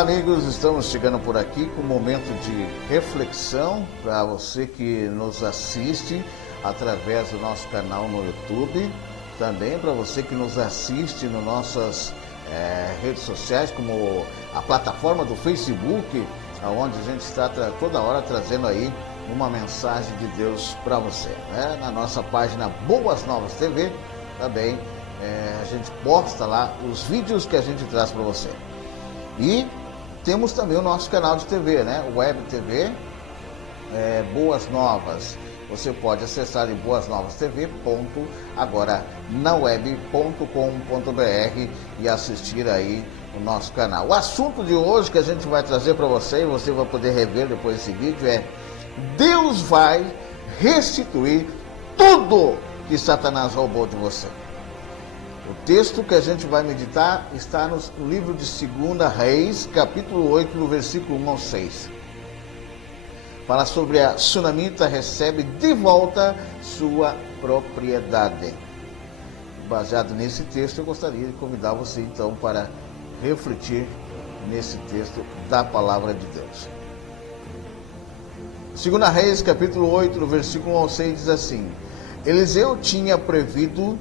Olá amigos, estamos chegando por aqui com um momento de reflexão para você que nos assiste através do nosso canal no YouTube, também para você que nos assiste nas nossas redes sociais, como a plataforma do Facebook, onde a gente está toda hora trazendo aí uma mensagem de Deus para você, né? Na nossa página Boas Novas TV também a gente posta lá os vídeos que a gente traz para você. E temos também o nosso canal de TV, né? Web TV Boas Novas. Você pode acessar em boasnovastv.agoranaweb.com.br e assistir aí o nosso canal. O assunto de hoje que a gente vai trazer para você, e você vai poder rever depois desse vídeo, é: Deus vai restituir tudo que Satanás roubou de você. O texto que a gente vai meditar está no livro de 2 Reis, capítulo 8, no versículo 1 ao 6. Fala sobre a sunamita recebe de volta sua propriedade. Baseado nesse texto, eu gostaria de convidar você então para refletir nesse texto da palavra de Deus. 2 Reis, capítulo 8, no versículo 1 ao 6, diz assim: Eliseu tinha previsto,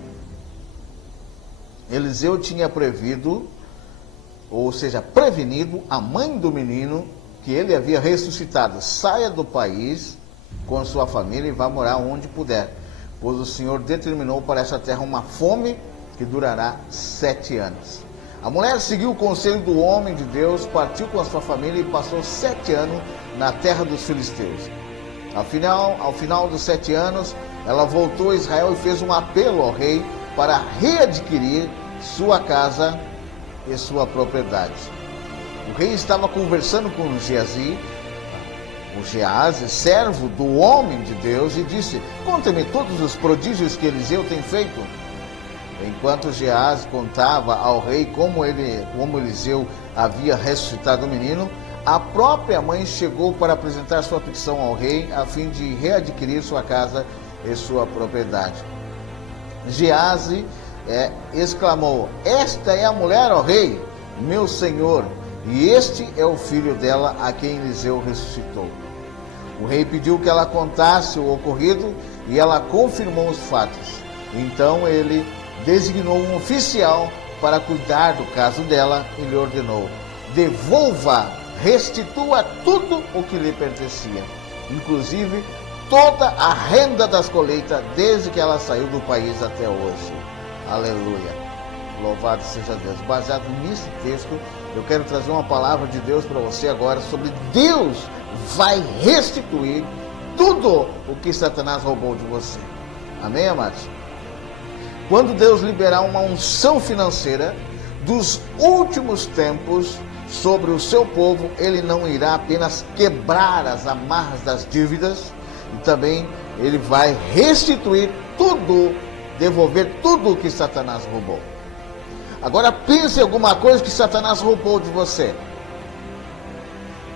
ou seja, prevenido a mãe do menino que ele havia ressuscitado: saia do país com sua família e vá morar onde puder, pois o Senhor determinou para essa terra uma fome que durará 7 anos. A mulher seguiu o conselho do homem de Deus, partiu com a sua família e passou 7 anos na terra dos filisteus. Ao final dos 7 anos, ela voltou a Israel e fez um apelo ao rei para readquirir sua casa e sua propriedade. O rei estava conversando com Geazi, servo do homem de Deus, e disse: conte-me todos os prodígios que Eliseu tem feito. Enquanto Geazi contava ao rei como Eliseu havia ressuscitado o menino, a própria mãe chegou para apresentar sua petição ao rei, a fim de readquirir sua casa e sua propriedade. Geazi exclamou: esta é a mulher, ó rei, meu senhor, e este é o filho dela, a quem Eliseu ressuscitou. O rei pediu que ela contasse o ocorrido e ela confirmou os fatos. Então ele designou um oficial para cuidar do caso dela e lhe ordenou: devolva, restitua tudo o que lhe pertencia, inclusive toda a renda das colheitas, desde que ela saiu do país até hoje. Aleluia! Louvado seja Deus. Baseado nesse texto, eu quero trazer uma palavra de Deus para você agora sobre Deus vai restituir tudo o que Satanás roubou de você. Amém, amados? Quando Deus liberar uma unção financeira dos últimos tempos sobre o seu povo, Ele não irá apenas quebrar as amarras das dívidas, e também Ele vai restituir tudo, devolver tudo o que Satanás roubou. Agora pense em alguma coisa que Satanás roubou de você.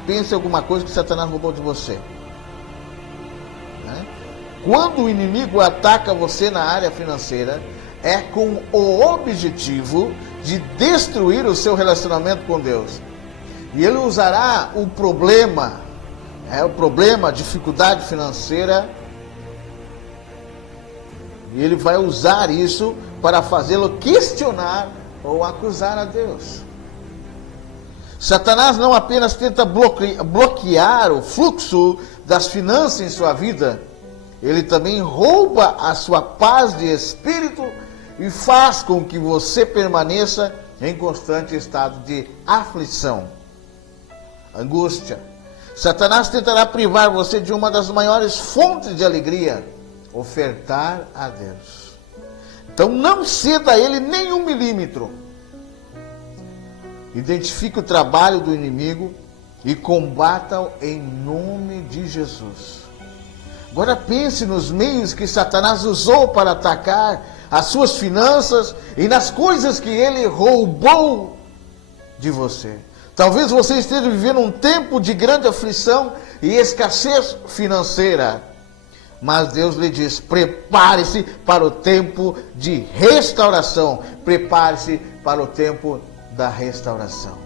Pense em alguma coisa que Satanás roubou de você. Quando o inimigo ataca você na área financeira, é com o objetivo de destruir o seu relacionamento com Deus. E ele usará o problema, a dificuldade financeira, e ele vai usar isso para fazê-lo questionar ou acusar a Deus. Satanás não apenas tenta bloquear o fluxo das finanças em sua vida, ele também rouba a sua paz de espírito e faz com que você permaneça em constante estado de aflição, angústia. Satanás tentará privar você de uma das maiores fontes de alegria: ofertar a Deus. Então não ceda a ele nem 1 milímetro. Identifique o trabalho do inimigo e combata-o em nome de Jesus. Agora pense nos meios que Satanás usou para atacar as suas finanças e nas coisas que ele roubou de você. Talvez você esteja vivendo um tempo de grande aflição e escassez financeira. Mas Deus lhe diz: prepare-se para o tempo de restauração. Prepare-se para o tempo da restauração.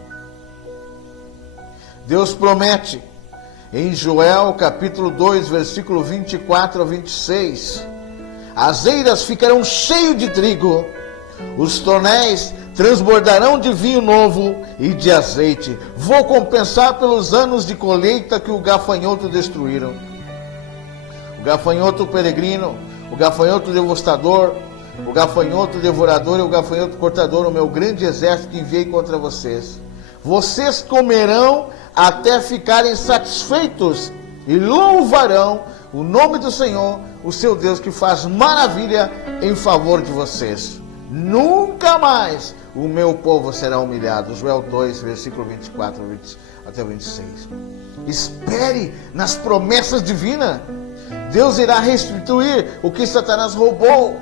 Deus promete em Joel capítulo 2, versículo 24 a 26, as eiras ficarão cheias de trigo, os tonéis transbordarão de vinho novo e de azeite. Vou compensar pelos anos de colheita que o gafanhoto destruíram. O gafanhoto peregrino, o gafanhoto devastador, o gafanhoto devorador e o gafanhoto cortador, o meu grande exército que enviei contra vocês. Vocês comerão até ficarem satisfeitos e louvarão o nome do Senhor, o seu Deus, que faz maravilha em favor de vocês. Nunca mais o meu povo será humilhado. Joel 2, versículo 24 até 26. Espere nas promessas divinas. Deus irá restituir o que Satanás roubou,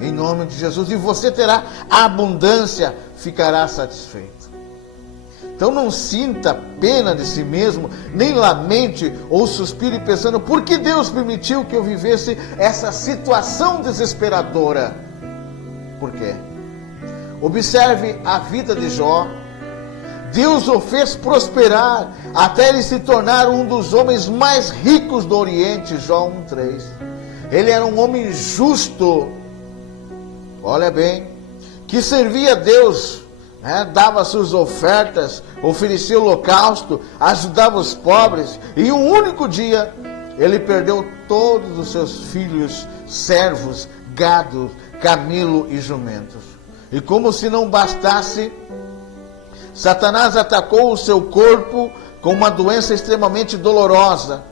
em nome de Jesus, e você terá abundância, ficará satisfeito. Então não sinta pena de si mesmo, nem lamente ou suspire pensando, por que Deus permitiu que eu vivesse essa situação desesperadora? Por quê? Observe a vida de Jó. Deus o fez prosperar até ele se tornar um dos homens mais ricos do Oriente. Jó 1:3. Ele era um homem justo, olha bem, que servia a Deus, dava suas ofertas, oferecia holocausto, ajudava os pobres, e um único dia ele perdeu todos os seus filhos, servos, gado, camelo e jumentos. E como se não bastasse, Satanás atacou o seu corpo com uma doença extremamente dolorosa.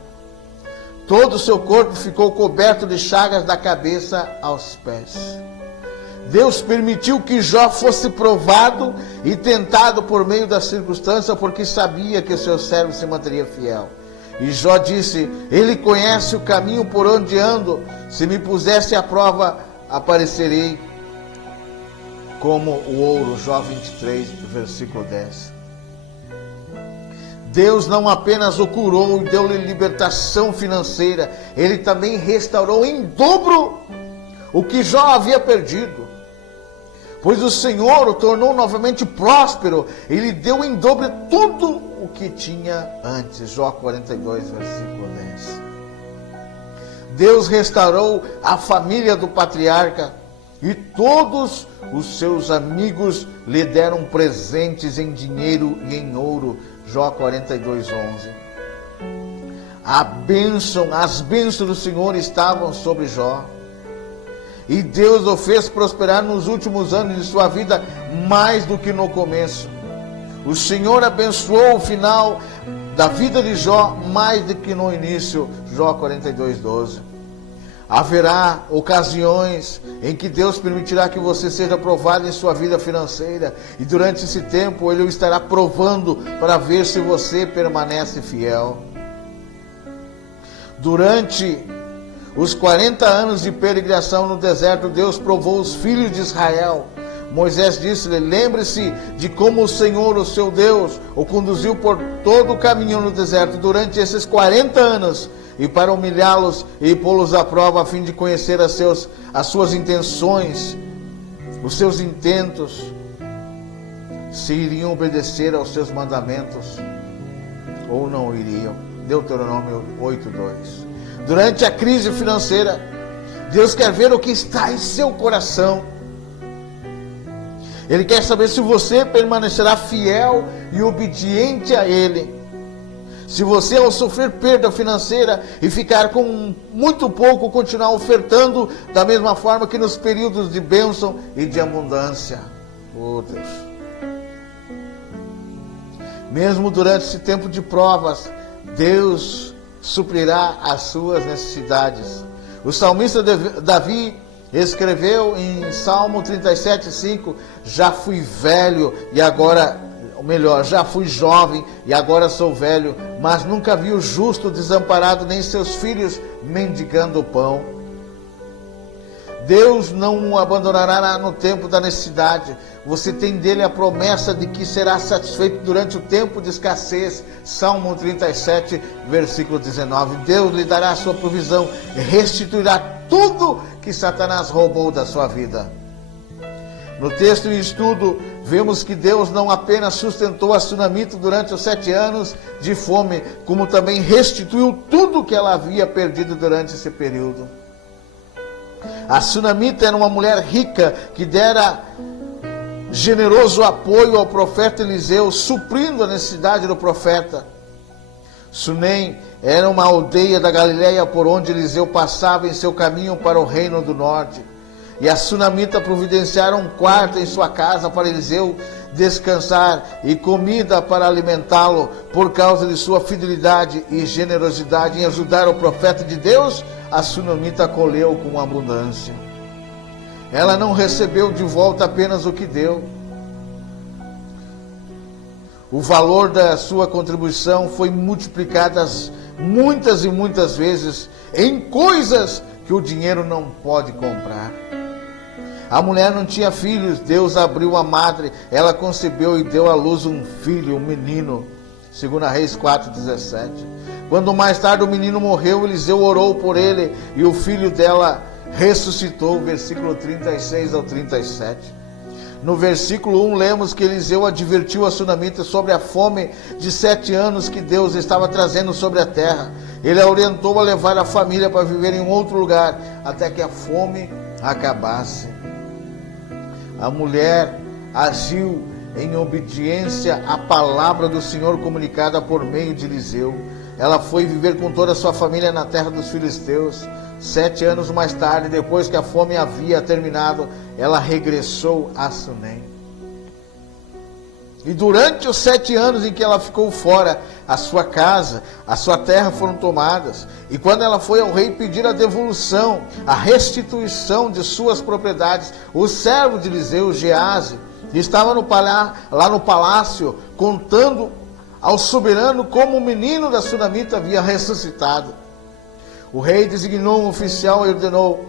Todo o seu corpo ficou coberto de chagas da cabeça aos pés. Deus permitiu que Jó fosse provado e tentado por meio da circunstância, porque sabia que o seu servo se manteria fiel. E Jó disse, ele conhece o caminho por onde ando, se me pusesse à prova, aparecerei como o ouro. Jó 23, versículo 10. Deus não apenas o curou e deu-lhe libertação financeira, ele também restaurou em dobro o que Jó havia perdido. Pois o Senhor o tornou novamente próspero, e lhe deu em dobro tudo o que tinha antes. Jó 42, versículo 10. Deus restaurou a família do patriarca, e todos os seus amigos lhe deram presentes em dinheiro e em ouro. Jó 42, 11. As bênçãos do Senhor estavam sobre Jó. E Deus o fez prosperar nos últimos anos de sua vida, mais do que no começo. O Senhor abençoou o final da vida de Jó, mais do que no início. Jó 42, 12. Haverá ocasiões em que Deus permitirá que você seja provado em sua vida financeira. E durante esse tempo Ele o estará provando para ver se você permanece fiel. Durante os 40 anos de peregrinação no deserto, Deus provou os filhos de Israel. Moisés disse-lhe, lembre-se de como o Senhor, o seu Deus, o conduziu por todo o caminho no deserto durante esses 40 anos, e para humilhá-los e pô-los à prova, a fim de conhecer as suas intenções, os seus intentos, se iriam obedecer aos seus mandamentos ou não iriam. Deuteronômio 8:2. Durante a crise financeira, Deus quer ver o que está em seu coração. Ele quer saber se você permanecerá fiel e obediente a Ele. Se você, ao sofrer perda financeira e ficar com muito pouco, continuar ofertando da mesma forma que nos períodos de bênção e de abundância. Oh Deus! Mesmo durante esse tempo de provas, Deus suprirá as suas necessidades. O salmista Davi escreveu em Salmo 37:5, já fui velho e agora, ou melhor, já fui jovem e agora sou velho, mas nunca vi o justo desamparado, nem seus filhos mendigando o pão. Deus não o abandonará no tempo da necessidade. Você tem dele a promessa de que será satisfeito durante o tempo de escassez. Salmo 37, versículo 19. Deus lhe dará a sua provisão e restituirá tudo que Satanás roubou da sua vida. No texto em estudo, vemos que Deus não apenas sustentou a sunamita durante os 7 anos de fome, como também restituiu tudo que ela havia perdido durante esse período. A sunamita era uma mulher rica que dera generoso apoio ao profeta Eliseu, suprindo a necessidade do profeta. Sunem era uma aldeia da Galileia por onde Eliseu passava em seu caminho para o reino do norte. E a sunamita providenciaram um quarto em sua casa para Eliseu descansar e comida para alimentá-lo por causa de sua fidelidade e generosidade em ajudar o profeta de Deus. A sunamita acolheu com abundância. Ela não recebeu de volta apenas o que deu. O valor da sua contribuição foi multiplicado muitas e muitas vezes em coisas que o dinheiro não pode comprar. A mulher não tinha filhos, Deus abriu a madre, ela concebeu e deu à luz um filho, um menino. 2 Reis 4,17. Quando mais tarde o menino morreu, Eliseu orou por ele e o filho dela ressuscitou, versículo 36 ao 37. No versículo 1 lemos que Eliseu advertiu a sunamita sobre a fome de 7 anos que Deus estava trazendo sobre a terra. Ele a orientou a levar a família para viver em um outro lugar, até que a fome acabasse. A mulher agiu em obediência à palavra do Senhor comunicada por meio de Eliseu. Ela foi viver com toda a sua família na terra dos filisteus. 7 anos mais tarde, depois que a fome havia terminado, ela regressou a Sunem. E durante os 7 anos em que ela ficou fora, a sua casa, a sua terra foram tomadas. E quando ela foi ao rei pedir a devolução, a restituição de suas propriedades, o servo de Eliseu, Geazi, estava lá no palácio, contando ao soberano como o menino da sunamita havia ressuscitado. O rei designou um oficial e ordenou: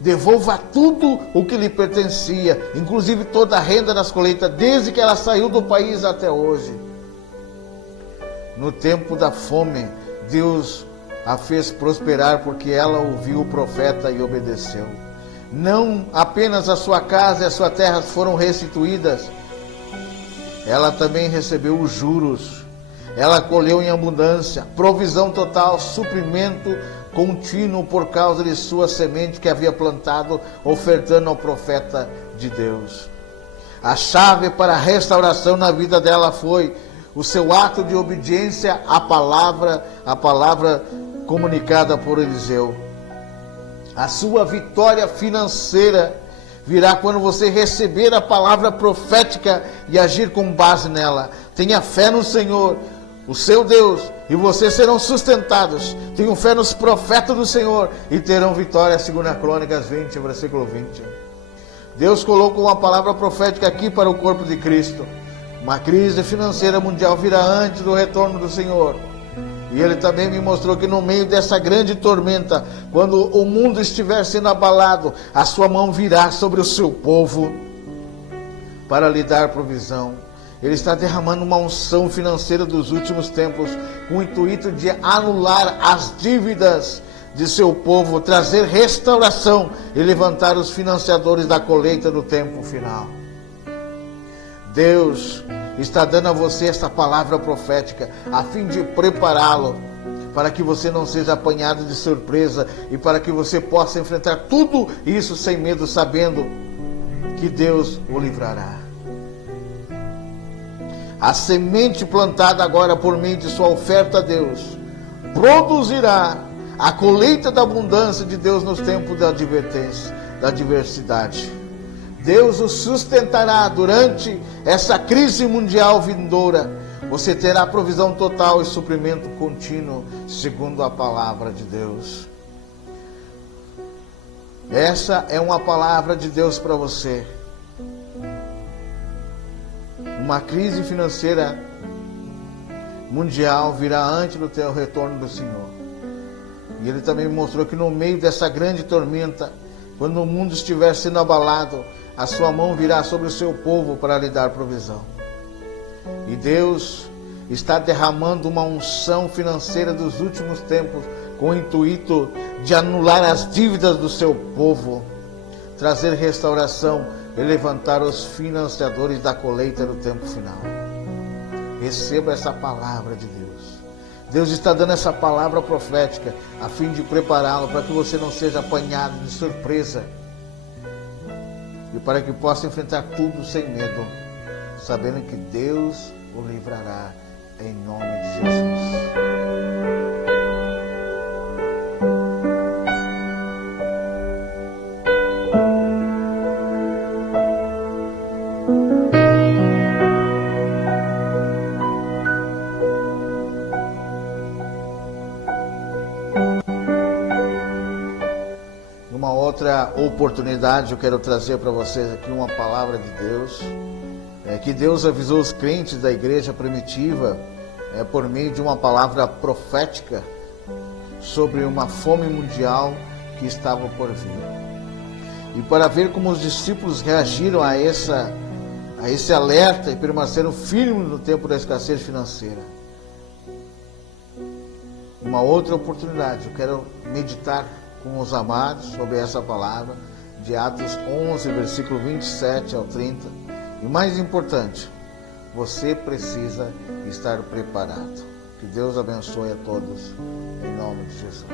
devolva tudo o que lhe pertencia, inclusive toda a renda das colheitas, desde que ela saiu do país até hoje. No tempo da fome, Deus a fez prosperar porque ela ouviu o profeta e obedeceu. Não apenas a sua casa e a sua terra foram restituídas, ela também recebeu os juros. Ela colheu em abundância, provisão total, suprimento contínuo por causa de sua semente que havia plantado, ofertando ao profeta de Deus. A chave para a restauração na vida dela foi o seu ato de obediência à palavra comunicada por Eliseu. A sua vitória financeira virá quando você receber a palavra profética e agir com base nela. Tenha fé no Senhor, o seu Deus, e vocês serão sustentados. Tenham fé nos profetas do Senhor e terão vitória. 2 Crônicas 20, versículo 20. Deus colocou uma palavra profética aqui para o corpo de Cristo. Uma crise financeira mundial virá antes do retorno do Senhor. E Ele também me mostrou que no meio dessa grande tormenta, quando o mundo estiver sendo abalado, a sua mão virá sobre o seu povo para lhe dar provisão. Ele está derramando uma unção financeira dos últimos tempos, com o intuito de anular as dívidas de seu povo, trazer restauração e levantar os financiadores da colheita do tempo final. Deus está dando a você esta palavra profética, a fim de prepará-lo, para que você não seja apanhado de surpresa e para que você possa enfrentar tudo isso sem medo, sabendo que Deus o livrará. A semente plantada agora por meio de sua oferta a Deus produzirá a colheita da abundância de Deus nos tempos da adversidade. Deus o sustentará durante essa crise mundial vindoura. Você terá provisão total e suprimento contínuo, segundo a palavra de Deus. Essa é uma palavra de Deus para você. Uma crise financeira mundial virá antes do teu retorno do Senhor. E Ele também me mostrou que no meio dessa grande tormenta, quando o mundo estiver sendo abalado, a sua mão virá sobre o seu povo para lhe dar provisão. E Deus está derramando uma unção financeira dos últimos tempos, com o intuito de anular as dívidas do seu povo, trazer restauração e levantar os financiadores da colheita no tempo final. Receba essa palavra de Deus. Deus está dando essa palavra profética a fim de prepará-lo para que você não seja apanhado de surpresa e para que possa enfrentar tudo sem medo, sabendo que Deus o livrará em nome de Jesus. Uma outra oportunidade, eu quero trazer para vocês aqui uma palavra de Deus, que Deus avisou os crentes da igreja primitiva por meio de uma palavra profética sobre uma fome mundial que estava por vir. E para ver como os discípulos reagiram a esse alerta e permaneceram firmes no tempo da escassez financeira. Uma outra oportunidade, eu quero meditar com os amados sobre essa palavra de Atos 11, versículo 27 ao 30. E mais importante, você precisa estar preparado. Que Deus abençoe a todos, em nome de Jesus.